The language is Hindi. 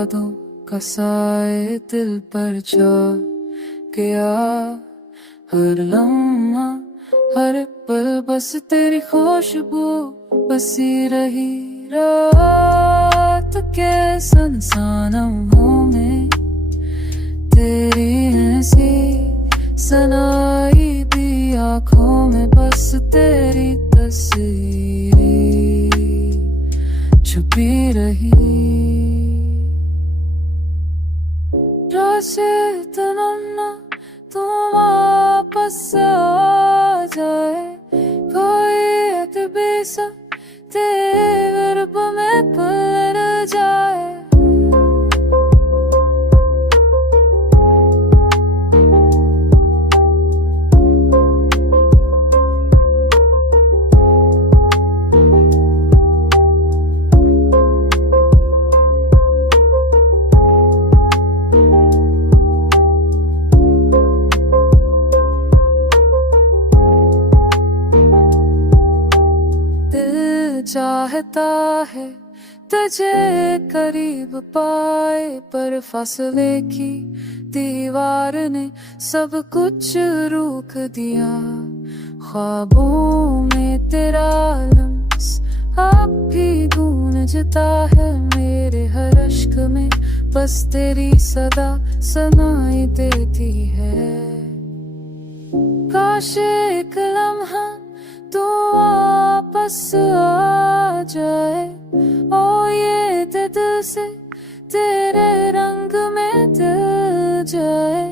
यादों का साए दिल पर छा गया। हर लम्हा हर पल बस तेरी खुशबू बसी रही। रात के सुनसान लम्हों में तेरी ऐसी सनाई दी आँखों में बस तेरी तस्वीर छुपी रही। राशे तमन्ना तू वापस आ जाए, कोई अतबी सा तेरे रूप में पलट जाए। चाहता है तुझे करीब पाए, पर फासले की दीवार ने सब कुछ रोक दिया। ख्वाबों में तेरा लम्स अब भी गूंजता है, मेरे हर अश्क में बस तेरी सदा सुनाई देती है। काश एक लम्हा तू वापस आ जाए, ओ ये दिल से तेरे रंग में दिल जाए।